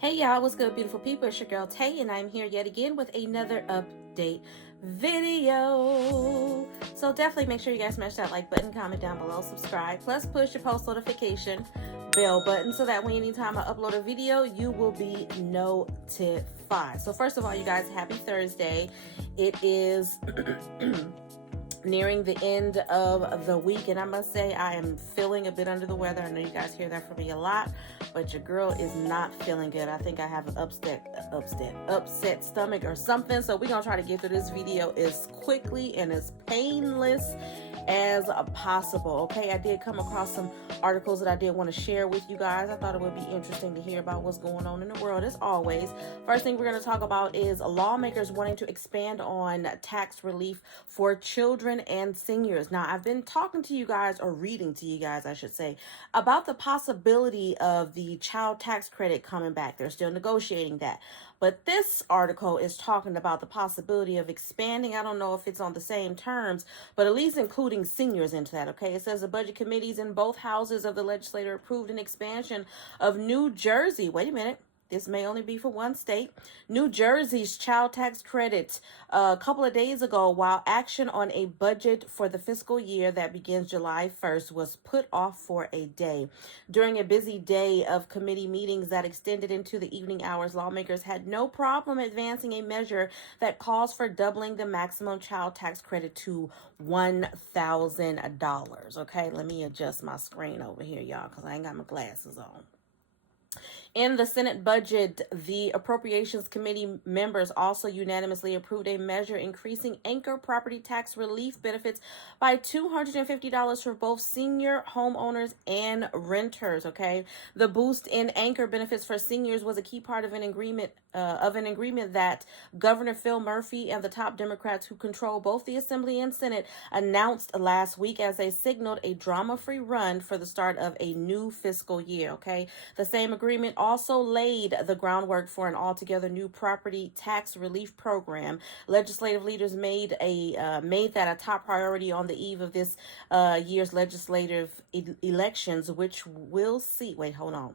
Hey y'all, what's good, beautiful people? It's your girl Tay, and I'm here yet again with another update video. So definitely make sure you guys smash that like button, comment down below, subscribe, plus push your post notification bell button so that when anytime I upload a video, you will be notified. So first of all, you guys, happy Thursday. It is nearing the end of the week, and I must say I am feeling a bit under the weather. I know you guys hear that from me a lot, but your girl is not feeling good. I think I have an upset stomach or something. So we're gonna try to get through this video as quickly and as painless as possible. Okay, I did come across some articles that I did want to share with you guys. I thought it would be interesting to hear about what's going on in the world, as always. First thing we're going to talk about is lawmakers wanting to expand on tax relief for children and seniors. Now, I've been talking to you guys, or reading to you guys, I should say, about the possibility of the child tax credit coming back. They're still negotiating that. But this article is talking about the possibility of expanding. I don't know if it's on the same terms, but at least including seniors into that, okay? It says the budget committees in both houses of the legislature approved an expansion of New Jersey. Wait a minute. This may only be for one state. New Jersey's child tax credit a couple of days ago, while action on a budget for the fiscal year that begins July 1st was put off for a day. During a busy day of committee meetings that extended into the evening hours, lawmakers had no problem advancing a measure that calls for doubling the maximum child tax credit to $1,000. Okay, let me adjust my screen over here, y'all, because I ain't got my glasses on. In the Senate budget, the Appropriations Committee members also unanimously approved a measure increasing anchor property tax relief benefits by $250 for both senior homeowners and renters. Okay, the boost in anchor benefits for seniors was a key part of an agreement that Governor Phil Murphy and the top Democrats who control both the Assembly and Senate announced last week as they signaled a drama-free run for the start of a new fiscal year. Okay, the same agreement also laid the groundwork for an altogether new property tax relief program. Legislative leaders made that a top priority on the eve of this year's legislative elections, which we'll see. Wait, hold on.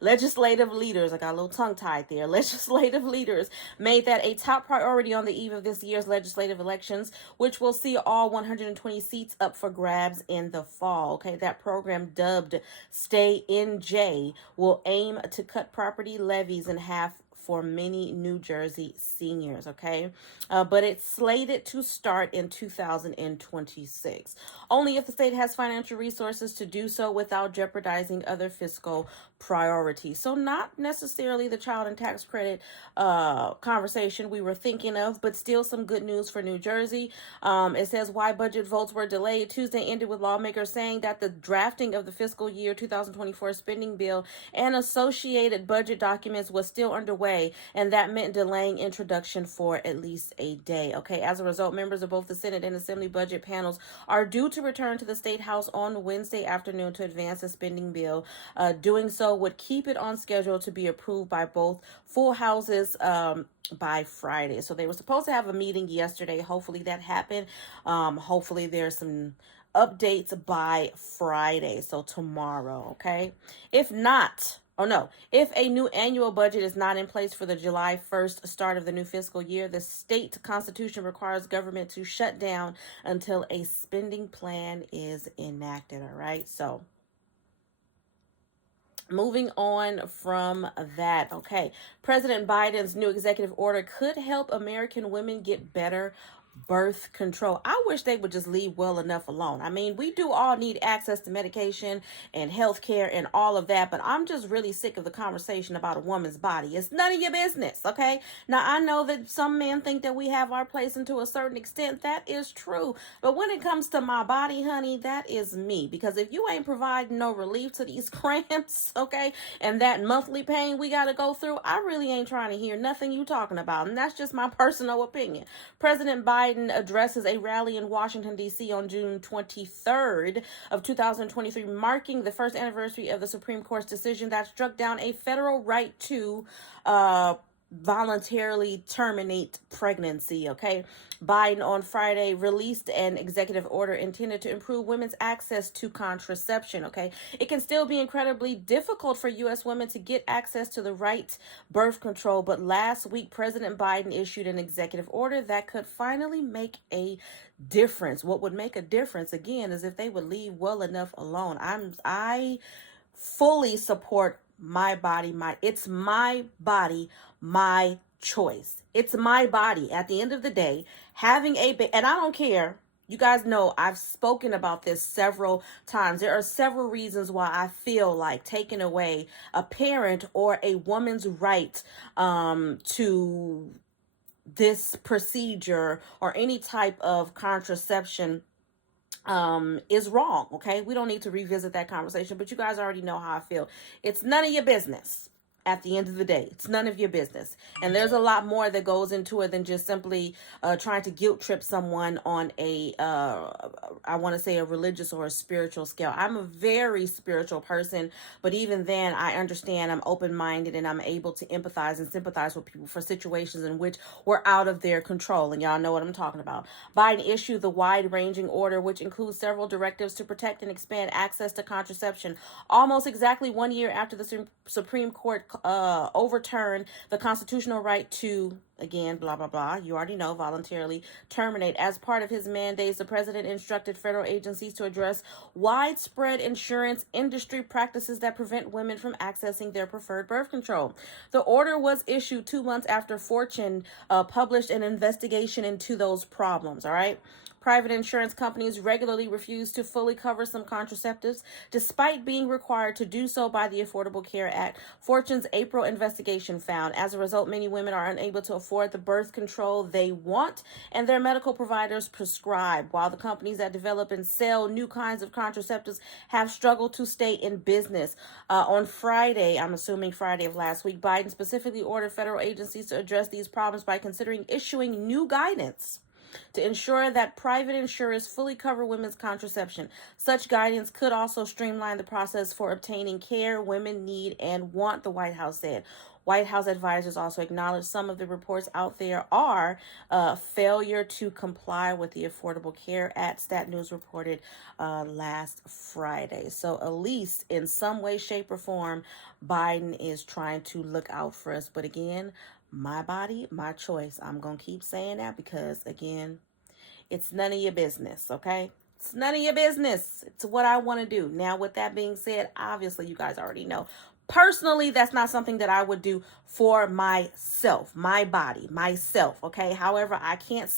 Legislative leaders, I got a little tongue-tied there. Legislative leaders made that a top priority on the eve of this year's legislative elections, which will see all 120 seats up for grabs in the fall. Okay, that program, dubbed Stay in J, will aim to cut property levies in half for many New Jersey seniors, okay? But it's slated to start in 2026. Only if the state has financial resources to do so without jeopardizing other fiscal priorities. So not necessarily the child and tax credit conversation we were thinking of, but still some good news for New Jersey. It says why budget votes were delayed. Tuesday ended with lawmakers saying that the drafting of the fiscal year 2024 spending bill and associated budget documents was still underway, and that meant delaying introduction for at least a day. Okay, as a result, members of both the Senate and Assembly budget panels are due to return to the State House on Wednesday afternoon to advance the spending bill. Doing so would keep it on schedule to be approved by both full houses by Friday. So they were supposed to have a meeting yesterday. Hopefully that happened. Hopefully there's some updates by Friday, so tomorrow, okay? If not, if a new annual budget is not in place for the July 1st start of the new fiscal year, the state constitution requires government to shut down until a spending plan is enacted, all right? So moving on from that, okay, President Biden's new executive order could help American women get better birth control. I wish they would just leave well enough alone. I mean, we do all need access to medication and health care and all of that, but I'm just really sick of the conversation about a woman's body. It's none of your business, okay? Now, I know that some men think that we have our place, and to a certain extent, that is true. But when it comes to my body, honey, that is me. Because if you ain't providing no relief to these cramps, okay, and that monthly pain we got to go through, I really ain't trying to hear nothing you talking about. And that's just my personal opinion. President Biden addresses a rally in Washington, D.C. on June 23rd of 2023, marking the first anniversary of the Supreme Court's decision that struck down a federal right to voluntarily terminate pregnancy. Okay, Biden on Friday released an executive order intended to improve women's access to contraception. Okay, it can still be incredibly difficult for U.S. women to get access to the right birth control, but last week President Biden issued an executive order that could finally make a difference. What would make a difference again is if they would leave well enough alone. I fully support my body, it's my body, my choice. It's my body. At the end of the day, having a baby, and I don't care. You guys know I've spoken about this several times. There are several reasons why I feel like taking away a parent or a woman's right to this procedure or any type of contraception is wrong. Okay, we don't need to revisit that conversation, but you guys already know how I feel. It's none of your business. At the end of the day, it's none of your business. And there's a lot more that goes into it than just simply trying to guilt trip someone on a I want to say a religious or a spiritual scale. I'm a very spiritual person, but even then I understand, I'm open-minded, and I'm able to empathize and sympathize with people for situations in which we're out of their control, and y'all know what I'm talking about. Biden issued the wide-ranging order, which includes several directives to protect and expand access to contraception, almost exactly 1 year after the Supreme Court overturned the constitutional right to, again, blah, blah, blah, you already know, voluntarily terminate. As part of his mandates, the president instructed federal agencies to address widespread insurance industry practices that prevent women from accessing their preferred birth control. The order was issued 2 months after Fortune published an investigation into those problems, all right? Private insurance companies regularly refuse to fully cover some contraceptives, despite being required to do so by the Affordable Care Act. Fortune's April investigation found, as a result, many women are unable to afford the birth control they want and their medical providers prescribe, while the companies that develop and sell new kinds of contraceptives have struggled to stay in business. On Friday, I'm assuming Friday of last week, Biden specifically ordered federal agencies to address these problems by considering issuing new guidance to ensure that private insurers fully cover women's contraception. Such guidance could also streamline the process for obtaining care women need and want, the White House said. White House advisors also acknowledged some of the reports out there are failure to comply with the Affordable Care Act, Stat News reported last Friday. So at least in some way, shape, or form, Biden is trying to look out for us. But again, my body, my choice. I'm going to keep saying that because, again, it's none of your business, okay? It's none of your business. It's what I want to do. Now, with that being said, obviously, you guys already know. Personally, that's not something that I would do for myself, my body, myself, okay? However, I can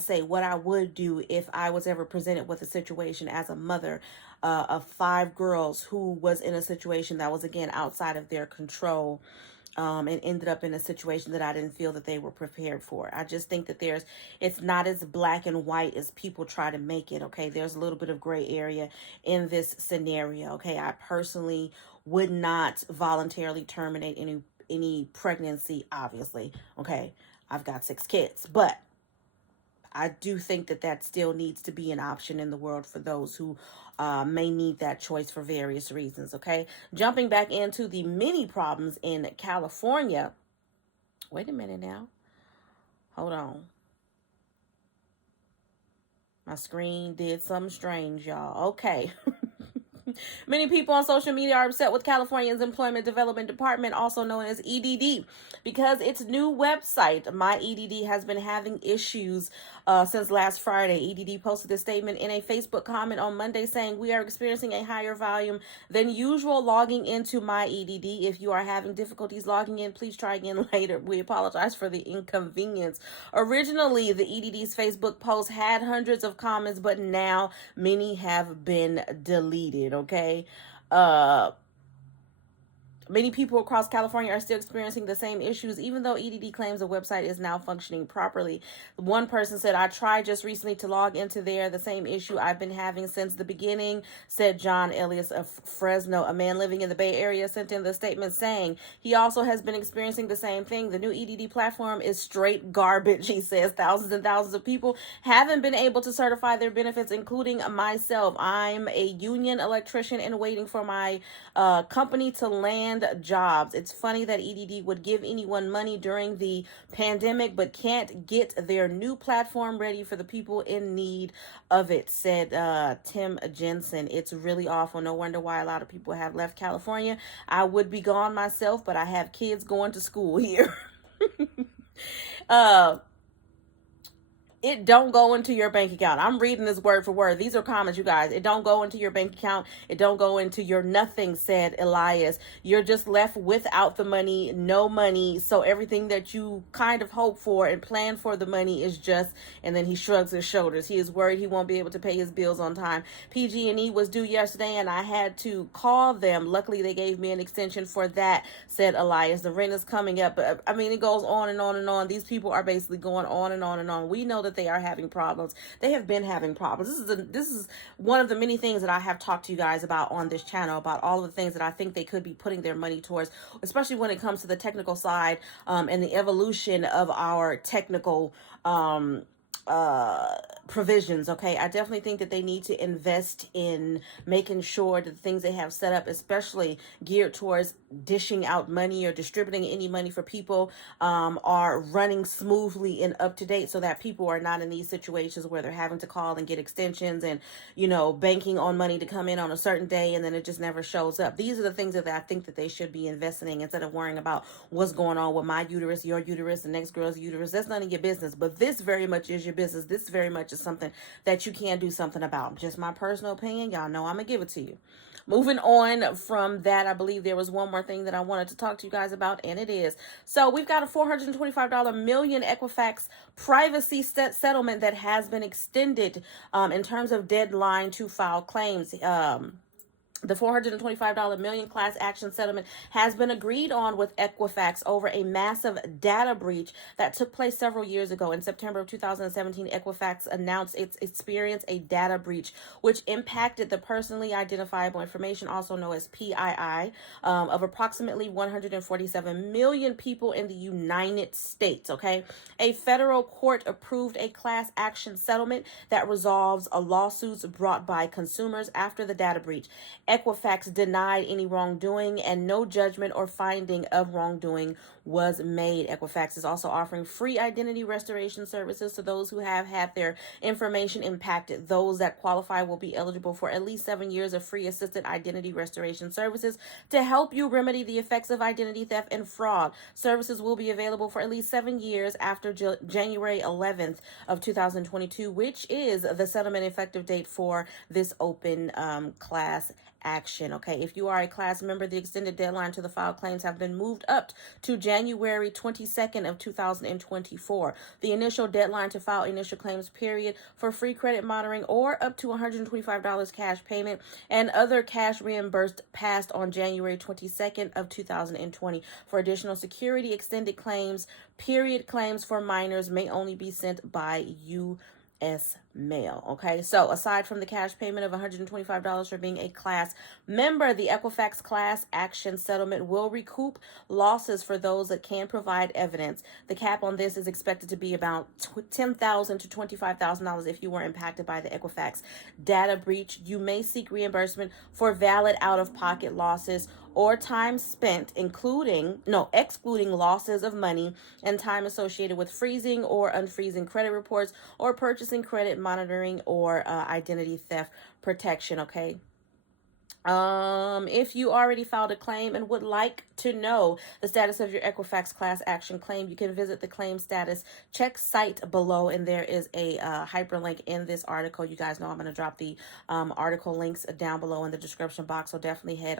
say what I would do if I was ever presented with a situation as a mother of 5 girls who was in a situation that was, again, outside of their control. And ended up in a situation that I didn't feel that they were prepared for. I just think that it's not as black and white as people try to make it, okay? There's a little bit of gray area in this scenario, okay? I personally would not voluntarily terminate any pregnancy, obviously, okay? I've got 6 kids, but I do think that still needs to be an option in the world for those who may need that choice for various reasons, okay? Jumping back into the many problems in California. Wait a minute now. Hold on. My screen did something strange, y'all. Okay. Many people on social media are upset with California's Employment Development Department, also known as EDD, because its new website, My EDD, has been having issues since last Friday. EDD posted a statement in a Facebook comment on Monday saying, "We are experiencing a higher volume than usual logging into My EDD. If you are having difficulties logging in, please try again later. We apologize for the inconvenience." Originally, the EDD's Facebook post had hundreds of comments, but now many have been deleted. Okay. Many people across California are still experiencing the same issues, even though EDD claims the website is now functioning properly. One person said, "I tried just recently to log into there. The same issue I've been having since the beginning," said John Elias of Fresno. A man living in the Bay Area sent in the statement saying he also has been experiencing the same thing. "The new EDD platform is straight garbage," he says. "Thousands and thousands of people haven't been able to certify their benefits, including myself. I'm a union electrician and waiting for my company to land and jobs. It's funny that EDD would give anyone money during the pandemic, but can't get their new platform ready for the people in need of it, said Tim Jensen. It's really awful. No wonder why a lot of people have left California. I would be gone myself, but I have kids going to school here. It don't go into your bank account. I'm reading this word for word. These are comments, you guys. It don't go into your bank account. It don't go into your nothing, said Elias. You're just left without the money, no money. So everything that you kind of hope for and plan for the money is just, and then he shrugs his shoulders. He is worried he won't be able to pay his bills on time. PG&E was due yesterday and I had to call them. Luckily, they gave me an extension for that, said Elias. The rent is coming up. But I mean, it goes on and on and on. These people are basically going on and on and on. We know that they are having problems. They have been having problems. This is one of the many things that I have talked to you guys about on this channel, about all of the things that I think they could be putting their money towards, especially when it comes to the technical side and the evolution of our technical provisions. Okay, I definitely think that they need to invest in making sure that the things they have set up, especially geared towards dishing out money or distributing any money for people, are running smoothly and up to date, so that people are not in these situations where they're having to call and get extensions and, you know, banking on money to come in on a certain day and then it just never shows up. These are the things that I think that they should be investing in, instead of worrying about what's going on with my uterus, your uterus, the next girl's uterus. That's none of your business, but this very much is your business. This very much is something that you can do something about. Just my personal opinion. Y'all know I'm gonna give it to you. Moving on from that, I believe there was one more thing that I wanted to talk to you guys about, and it is, so we've got a $425 million Equifax privacy settlement that has been extended in terms of deadline to file claims. The $425 million class action settlement has been agreed on with Equifax over a massive data breach that took place several years ago. In September of 2017, Equifax announced its experienced a data breach which impacted the personally identifiable information, also known as PII, of approximately 147 million people in the United States. Okay, a federal court approved a class action settlement that resolves lawsuits brought by consumers after the data breach. Equifax denied any wrongdoing and no judgment or finding of wrongdoing was made. Equifax is also offering free identity restoration services to those who have had their information impacted. Those that qualify will be eligible for at least 7 years of free assisted identity restoration services to help you remedy the effects of identity theft and fraud. Services will be available for at least 7 years after January 11th of 2022, which is the settlement effective date for this open class action. Okay, if you are a class member, the extended deadline to the file claims have been moved up to January 22nd of 2024. The initial deadline to file initial claims period for free credit monitoring or up to $125 cash payment and other cash reimbursed passed on January 22nd of 2020. For additional security, extended claims period claims for minors may only be sent by U.S. mail. Okay, so aside from the cash payment of $125 for being a class member, the Equifax class action settlement will recoup losses for those that can provide evidence. The cap on this is expected to be about $10,000 to $25,000 if you were impacted by the Equifax data breach. You may seek reimbursement for valid out-of-pocket losses or time spent, excluding losses of money and time associated with freezing or unfreezing credit reports or purchasing credit monitoring or identity theft protection. Okay, if you already filed a claim and would like to know the status of your Equifax class action claim, you can visit the claim status check site below, and there is a hyperlink in this article. You guys know I'm going to drop the article links down below in the description box, so definitely head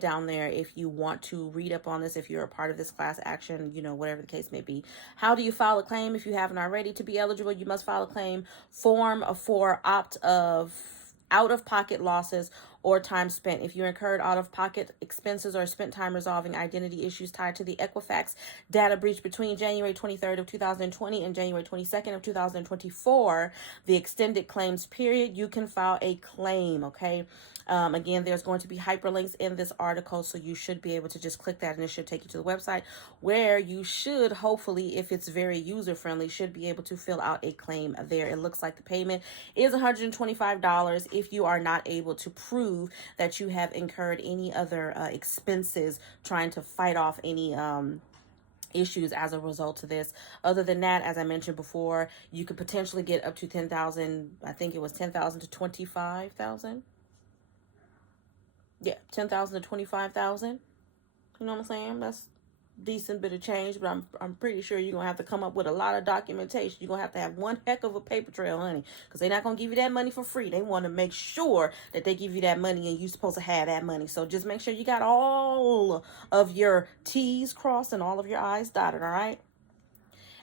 down there if you want to read up on this, if you're a part of this class action, you know, whatever the case may be. How do you file a claim if you haven't already? To be eligible, you must file a claim form for out-of-pocket losses or time spent. If you incurred out-of-pocket expenses or spent time resolving identity issues tied to the Equifax data breach between January 23rd of 2020 and January 22nd of 2024, the extended claims period, you can file a claim. Okay, again, there's going to be hyperlinks in this article, so you should be able to just click that and it should take you to the website where you should, hopefully, if it's very user-friendly, should be able to fill out a claim there. It looks like the payment is $125 if you are not able to prove prove that you have incurred any other expenses trying to fight off any issues as a result of this. Other than that, as I mentioned before, you could potentially get up to 10,000. I think it was 10,000 to 25,000. Yeah, 10,000 to 25,000. You know what I'm saying? That's decent bit of change, but I'm pretty sure you're gonna have to come up with a lot of documentation. You're gonna have one heck of a paper trail, honey, because they're not gonna give you that money for free. They want to make sure that they give you that money and you're supposed to have that money. So just make sure you got all of your T's crossed and all of your I's dotted. All right.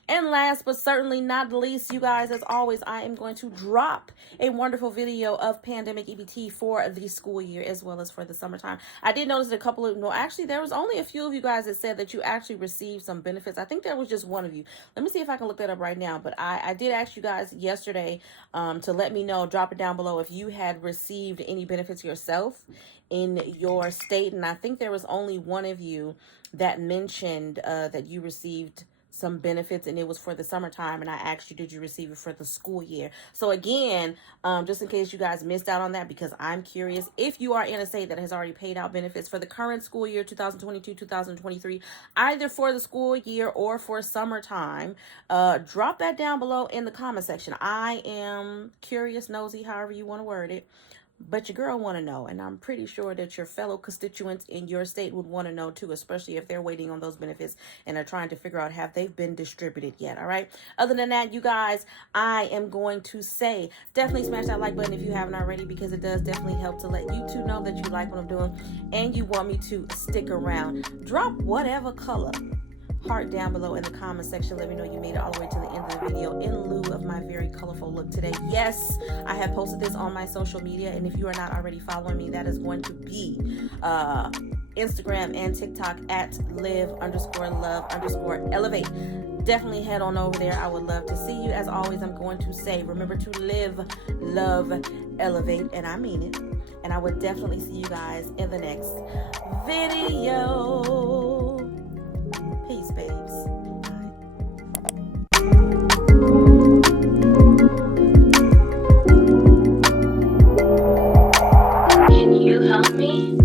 And last but certainly not least, you guys, as always, I am going to drop a wonderful video of pandemic EBT for the school year as well as for the summertime. I did notice that actually, there was only a few of you guys that said that you actually received some benefits. I think there was just one of you. Let me see if I can look that up right now. But I did ask you guys yesterday to let me know, drop it down below if you had received any benefits yourself in your state. And I think there was only one of you that mentioned that you received some benefits, and it was for the summertime, and I asked you, did you receive it for the school year? So again, just in case you guys missed out on that, because I'm curious, if you are in a state that has already paid out benefits for the current school year 2022-2023, either for the school year or for summertime, drop that down below in the comment section. I am curious, nosy, however you want to word it. But your girl want to know, and I'm pretty sure that your fellow constituents in your state would want to know too, especially if they're waiting on those benefits and are trying to figure out have they been distributed yet. All right. Other than that, you guys, I am going to say definitely smash that like button if you haven't already, because it does definitely help to let YouTube know that you like what I'm doing and you want me to stick around. Drop whatever color heart down below in the comment section. Let me know you made it all the way to the end of the video in lieu of my very colorful look today. Yes, I have posted this on my social media, and if you are not already following me, that is going to be Instagram and TikTok at live_love_elevate. Definitely head on over there. I would love to see you. As always, I'm going to say, remember to live, love, elevate, and I mean it. And I would definitely see you guys in the next video. Peace, babes. Bye. Can you help me?